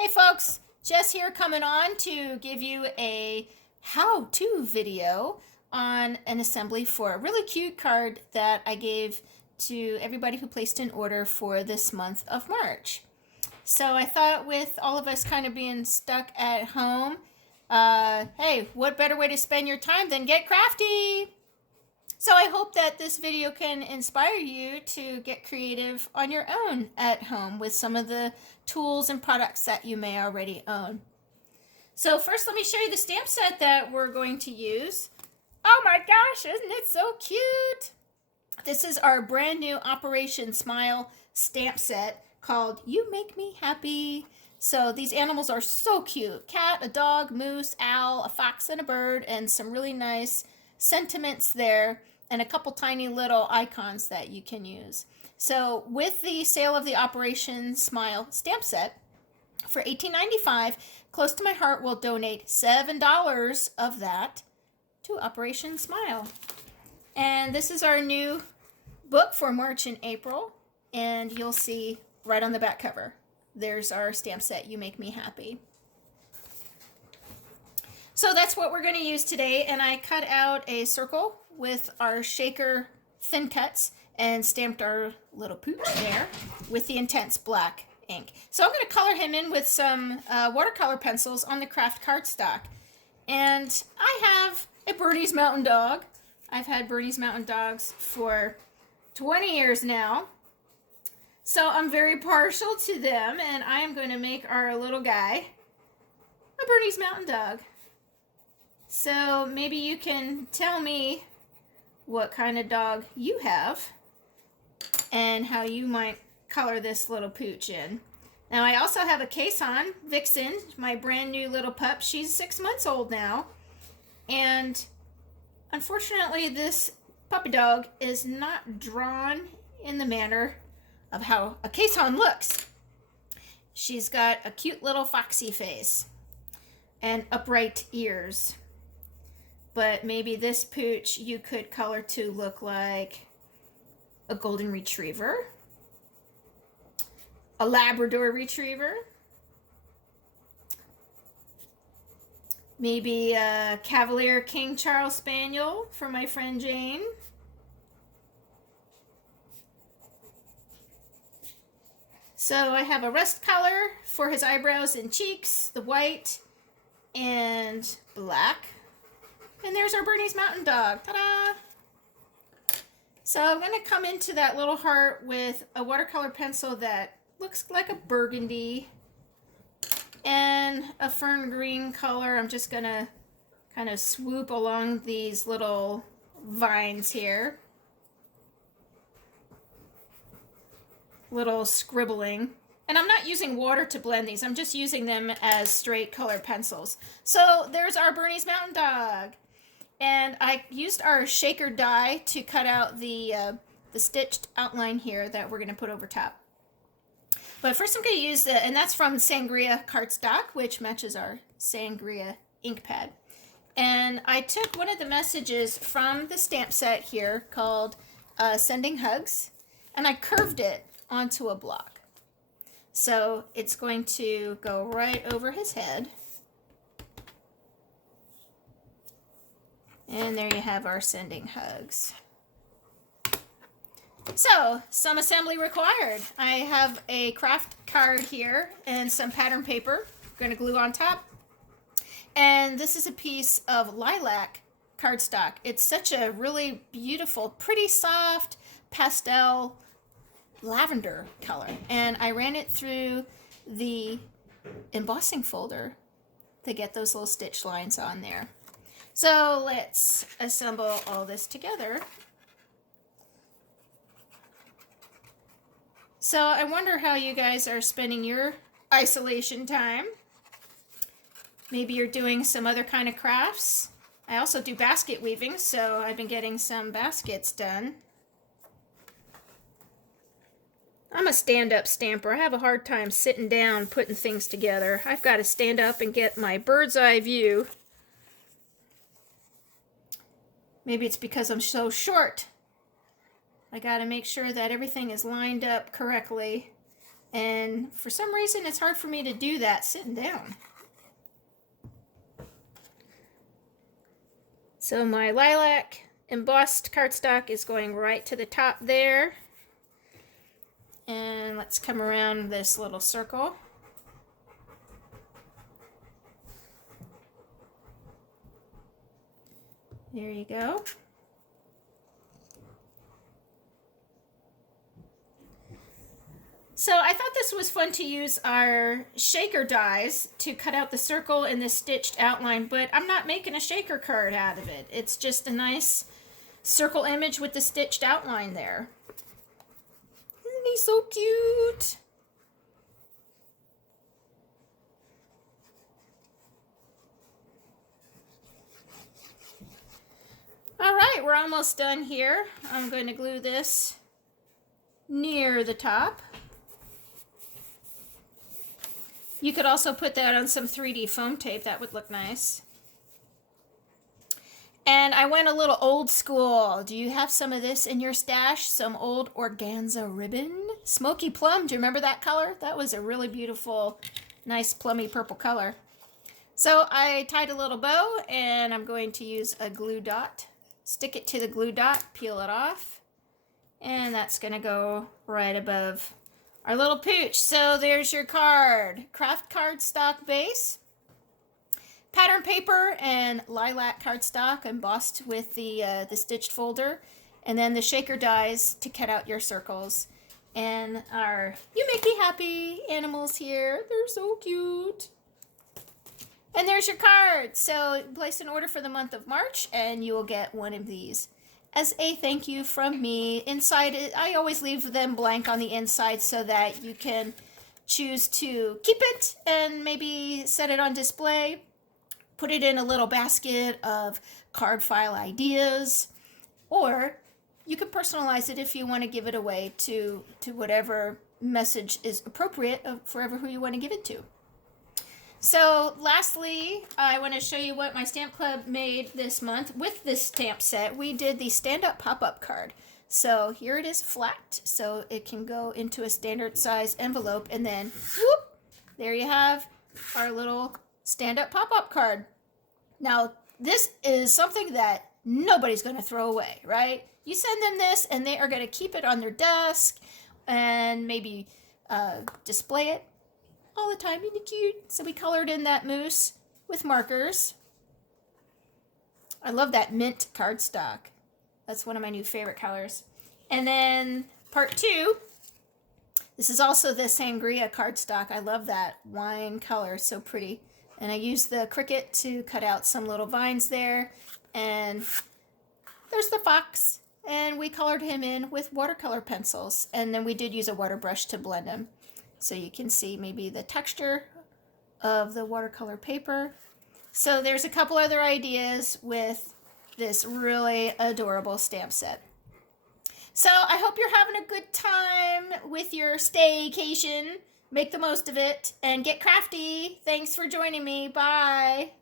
Hey folks, Jess here coming on to give you a how-to video on an assembly for a really cute card that I gave to everybody who placed an order for this month of March. So I thought with all of us kind of being stuck at home, hey, what better way to spend your time than get crafty? So I hope that this video can inspire you to get creative on your own at home with some of the tools and products that you may already own. So first let me show you the stamp set that we're going to use. Oh my gosh, isn't it so cute? This is our brand new Operation Smile stamp set called You Make Me Happy. So these animals are so cute. Cat, a dog, moose, owl, a fox, and a bird, and some really nice sentiments there, and a couple tiny little icons that you can use. So with the sale of the Operation Smile stamp set for $18.95, Close to My Heart will donate $7 of that to Operation Smile. And this is our new book for March and April, and you'll see right on the back cover, there's our stamp set, You Make Me Happy. So that's what we're going to use today, and I cut out a circle with our shaker thin cuts and stamped our little pooch there with the intense black ink. So I'm going to color him in with some watercolor pencils on the craft cardstock. And I have a Bernese Mountain Dog. I've had Bernese Mountain Dogs for 20 years now. So I'm very partial to them, and I am going to make our little guy a Bernese Mountain Dog. So maybe you can tell me what kind of dog you have and how you might color this little pooch in. Now I also have a case on Vixen, my brand new little pup. She's 6 months old now, and unfortunately this puppy dog is not drawn in the manner of how a caisson looks. She's got a cute little foxy face and upright ears. But maybe this pooch you could color to look like a golden retriever, a Labrador retriever, maybe a Cavalier King Charles Spaniel for my friend Jane. So I have a rust color for his eyebrows and cheeks, the white and black. And there's our Bernese Mountain Dog. Ta-da! So I'm going to come into that little heart with a watercolor pencil that looks like a burgundy and a fern green color. I'm just going to kind of swoop along these little vines here. Little scribbling. And I'm not using water to blend these. I'm just using them as straight color pencils. So there's our Bernese Mountain Dog. And I used our shaker die to cut out the stitched outline here that we're going to put over top. But first I'm going to use, and that's from Sangria cardstock, which matches our Sangria ink pad. And I took one of the messages from the stamp set here called Sending Hugs, and I curved it onto a block. So it's going to go right over his head. And there you have our Sending Hugs. So, some assembly required. I have a craft card here and some pattern paper. I'm going to glue on top. And this is a piece of lilac cardstock. It's such a really beautiful, pretty soft pastel lavender color. And I ran it through the embossing folder to get those little stitch lines on there. So let's assemble all this together. So I wonder how you guys are spending your isolation time. Maybe you're doing some other kind of crafts. I also do basket weaving, so I've been getting some baskets done. I'm a stand-up stamper. I have a hard time sitting down putting things together. I've got to stand up and get my bird's eye view. Maybe it's because I'm so short. I got to make sure that everything is lined up correctly And for some reason, it's hard for me to do that sitting down. So my lilac embossed cardstock is going right to the top there. And let's come around this little circle. There you go. So I thought this was fun to use our shaker dies to cut out the circle in this stitched outline, but I'm not making a shaker card out of it. It's just a nice circle image with the stitched outline there. Isn't he so cute? All right, we're almost done here. I'm going to glue this near the top. You could also put that on some 3D foam tape. That would look nice. And I went a little old school. Do you have some of this in your stash? Some old organza ribbon? Smoky plum. Do you remember that color? That was a really beautiful, nice plummy purple color. So I tied a little bow, and I'm going to use a glue dot. Stick it to the glue dot, peel it off, and that's going to go right above our little pooch. So there's your card. Craft cardstock base, pattern paper, and lilac cardstock embossed with the stitched folder, and then the shaker dies to cut out your circles. And our You Make Me Happy animals here. They're so cute. And there's your card. So place an order for the month of March, and you will get one of these as a thank you from me. Inside, I always leave them blank on the inside so that you can choose to keep it and maybe set it on display. Put it in a little basket of card file ideas, or you can personalize it if you want to give it away to whatever message is appropriate for who you want to give it to. So lastly, I want to show you what my stamp club made this month with this stamp set. We did the stand-up pop-up card. So here it is flat, so it can go into a standard size envelope, and then whoop, there you have our little stand-up pop-up card. Now, this is something that nobody's going to throw away, right? You send them this, and they are going to keep it on their desk and maybe display it all the time. Isn't it cute? So we colored in that moose with markers. I love that mint cardstock. That's one of my new favorite colors. And then part 2, this is also the sangria cardstock. I love that wine color, so pretty. And I used the Cricut to cut out some little vines there. And there's the fox. And we colored him in with watercolor pencils. And then we did use a water brush to blend him. So you can see maybe the texture of the watercolor paper. So there's a couple other ideas with this really adorable stamp set. So I hope you're having a good time with your staycation. Make the most of it and get crafty. Thanks for joining me. Bye.